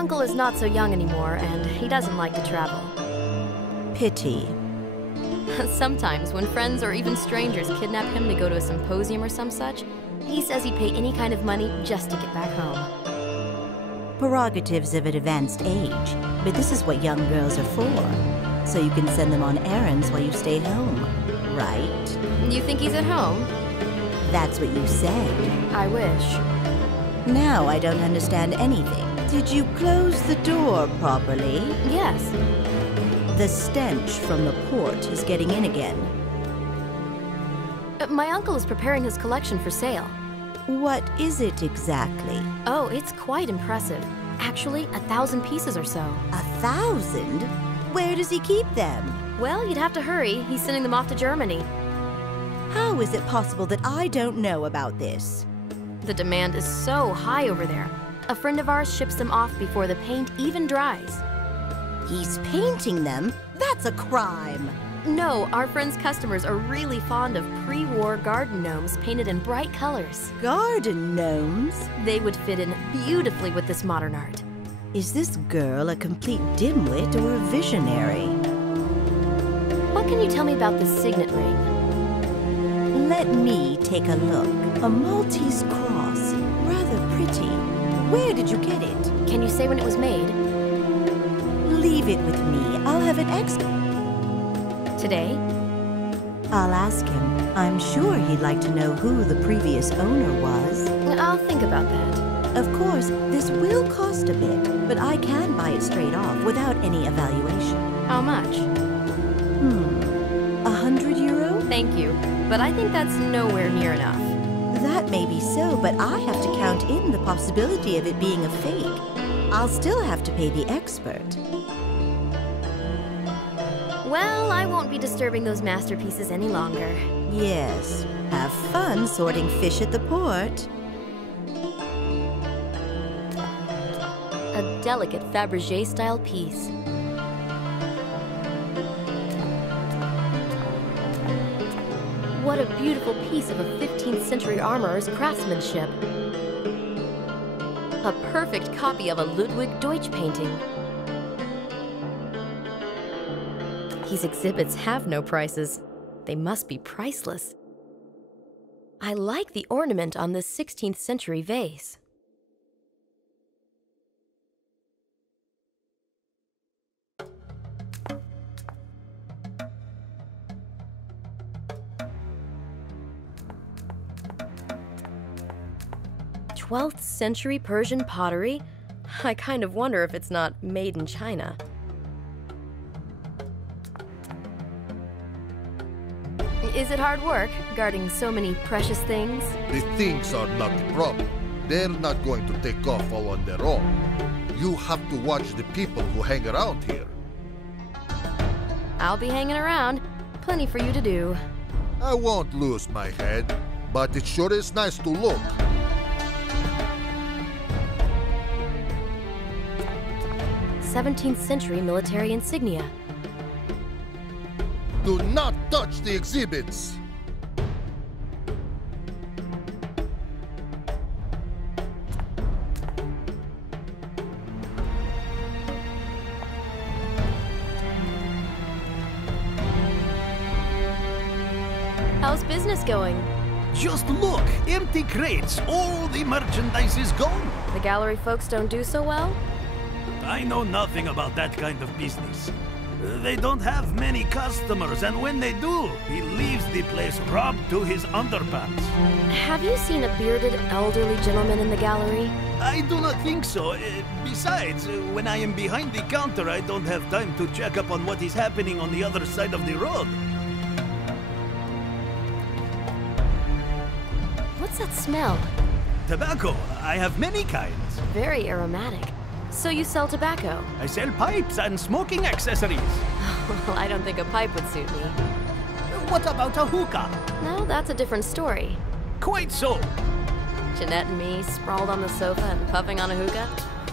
uncle is not so young anymore, and he doesn't like to travel. Pity. Sometimes, when friends or even strangers kidnap him to go to a symposium or some such, he says he'd pay any kind of money just to get back home. Prerogatives of an advanced age, but this is what young girls are for. So you can send them on errands while you stay home, right? You think he's at home? That's what you said. I wish. Now I don't understand anything. Did you close the door properly? Yes. The stench from the port is getting in again. My uncle is preparing his collection for sale. What is it exactly? Oh, it's quite impressive. Actually, 1,000 pieces or so. 1,000? Where does he keep them? Well, you'd have to hurry. He's sending them off to Germany. How is it possible that I don't know about this? The demand is so high over there. A friend of ours ships them off before the paint even dries. He's painting them? That's a crime! No, our friend's customers are really fond of pre-war garden gnomes painted in bright colors. Garden gnomes? They would fit in beautifully with this modern art. Is this girl a complete dimwit or a visionary? What can you tell me about this signet ring? Let me take a look. A Maltese cross. Rather pretty. Where did you get it? Can you say when it was made? Leave it with me. I'll have it Today? I'll ask him. I'm sure he'd like to know who the previous owner was. I'll think about that. Of course, this will cost a bit, but I can buy it straight off without any evaluation. How much? 100 euro? Thank you, but I think that's nowhere near enough. That may be so, but I have to count in the possibility of it being a fake. I'll still have to pay the expert. Well, I won't be disturbing those masterpieces any longer. Yes, have fun sorting fish at the port. A delicate Fabergé-style piece. What a beautiful piece of a 15th century armorer's craftsmanship. A perfect copy of a Ludwig Deutsch painting. These exhibits have no prices. They must be priceless. I like the ornament on this 16th century vase. '12th century Persian pottery? I kind of wonder if it's not made in China. Is it hard work, guarding so many precious things? The things are not the problem. They're not going to take off all on their own. You have to watch the people who hang around here. I'll be hanging around. Plenty for you to do. I won't lose my head, but it sure is nice to look. '17th century military insignia. Do not touch the exhibits! How's business going? Just look! Empty crates! All the merchandise is gone! The gallery folks don't do so well? I know nothing about that kind of business. They don't have many customers, and when they do, he leaves the place robbed to his underpants. Have you seen a bearded, elderly gentleman in the gallery? I do not think so. Besides, when I am behind the counter, I don't have time to check up on what is happening on the other side of the road. What's that smell? Tobacco. I have many kinds. Very aromatic. So you sell tobacco? I sell pipes and smoking accessories. Well, I don't think a pipe would suit me. What about a hookah? No, that's a different story. Quite so. Jeanette and me sprawled on the sofa and puffing on a hookah?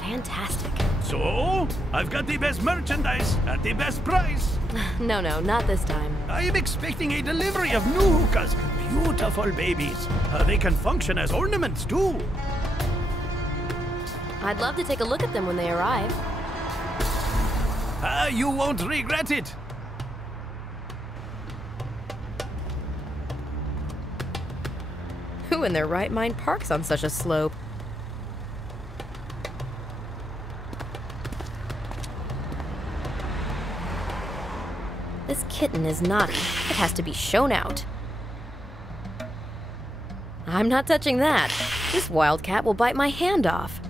Fantastic. So, I've got the best merchandise at the best price. No, not this time. I am expecting a delivery of new hookahs. Beautiful babies. They can function as ornaments, too. I'd love to take a look at them when they arrive. You won't regret it. Who in their right mind parks on such a slope? This kitten is naughty. It has to be shown out. I'm not touching that. This wildcat will bite my hand off.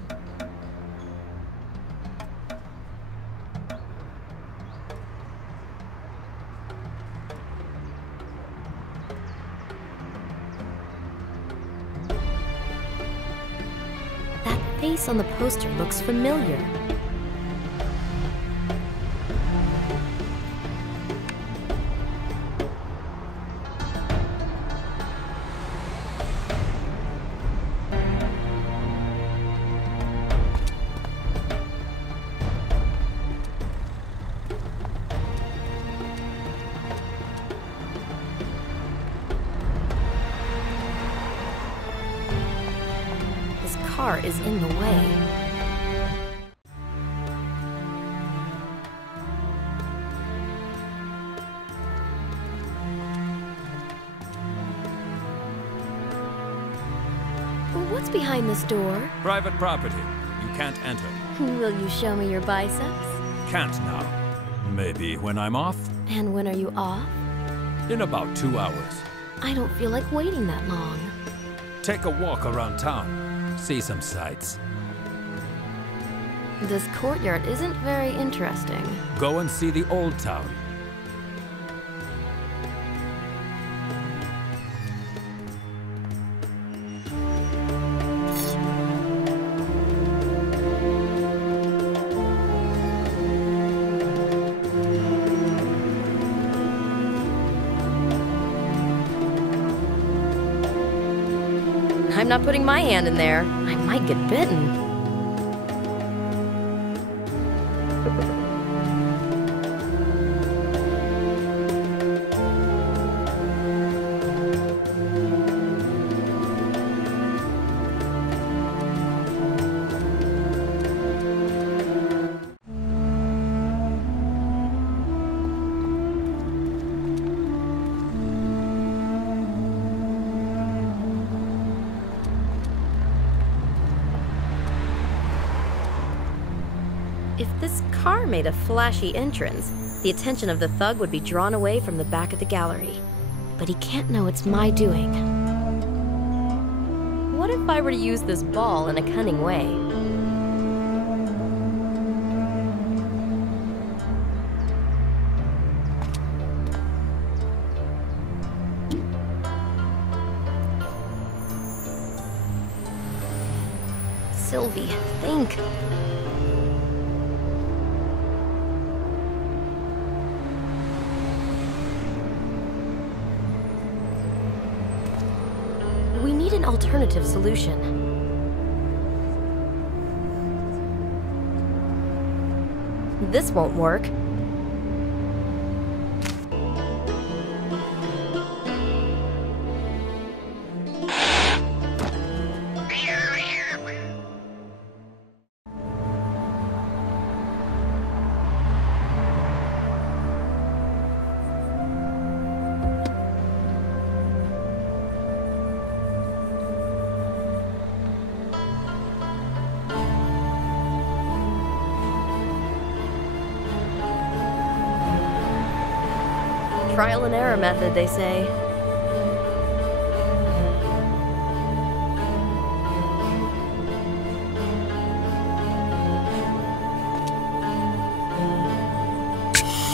That face on the poster looks familiar. Car is in the way. What's behind this door? Private property. You can't enter. Will you show me your biceps? Can't now. Maybe when I'm off? And when are you off? In about 2 hours. I don't feel like waiting that long. Take a walk around town. See some sights. This courtyard isn't very interesting. Go and see the old town. I'm not putting my hand in there. I might get bitten. If this car made a flashy entrance, the attention of the thug would be drawn away from the back of the gallery. But he can't know it's my doing. What if I were to use this ball in a cunning way? Sylvie, think. We need an alternative solution. This won't work. Trial and error method, they say.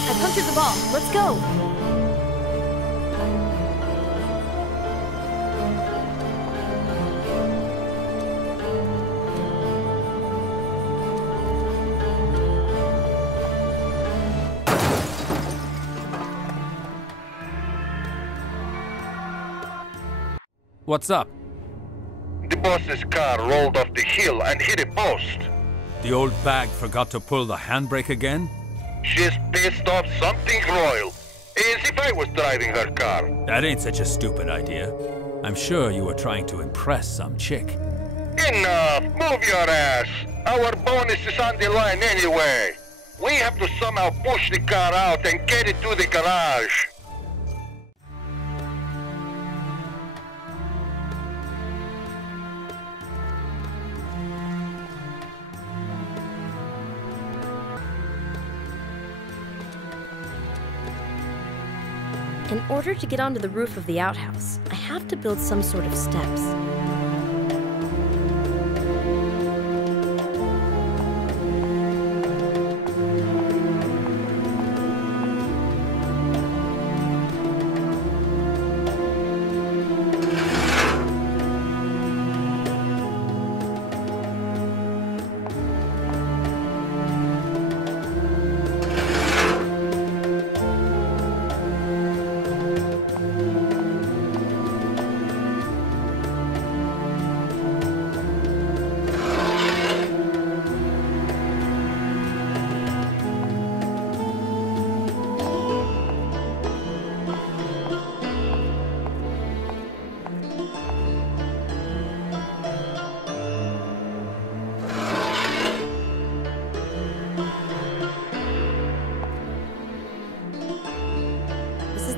I punctured the ball. Let's go. What's up? The boss's car rolled off the hill and hit a post. The old bag forgot to pull the handbrake again? She's pissed off something royal. As if I was driving her car. That ain't such a stupid idea. I'm sure you were trying to impress some chick. Enough! Move your ass! Our bonus is on the line anyway. We have to somehow push the car out and get it to the garage. In order to get onto the roof of the outhouse, I have to build some sort of steps.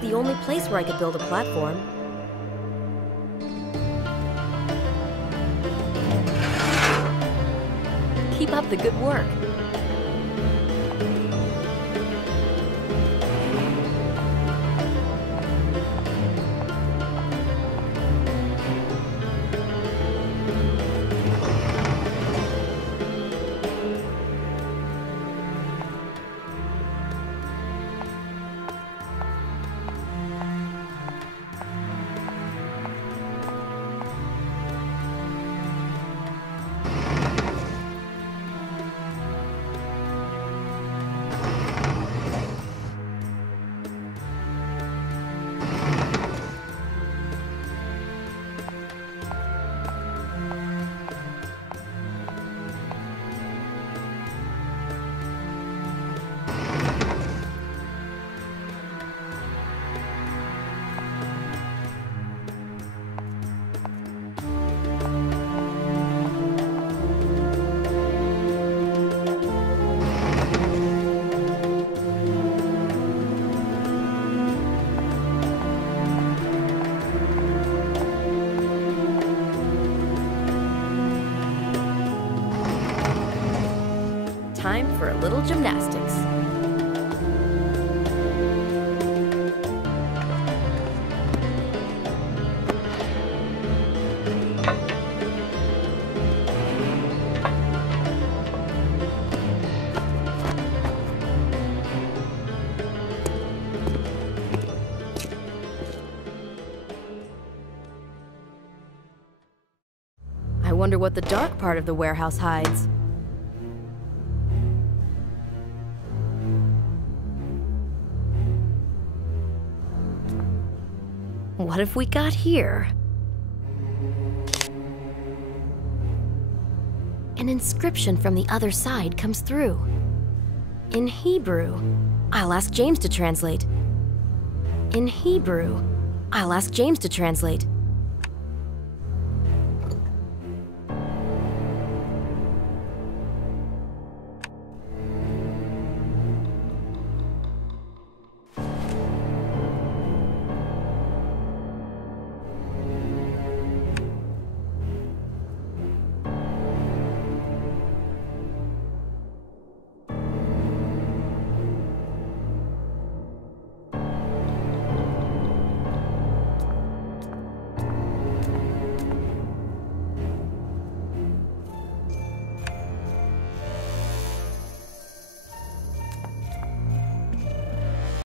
The only place where I could build a platform. Keep up the good work. Time for a little gymnastics. I wonder what the dark part of the warehouse hides. What have we got here? An inscription from the other side comes through. In Hebrew. I'll ask James to translate. In Hebrew. I'll ask James to translate.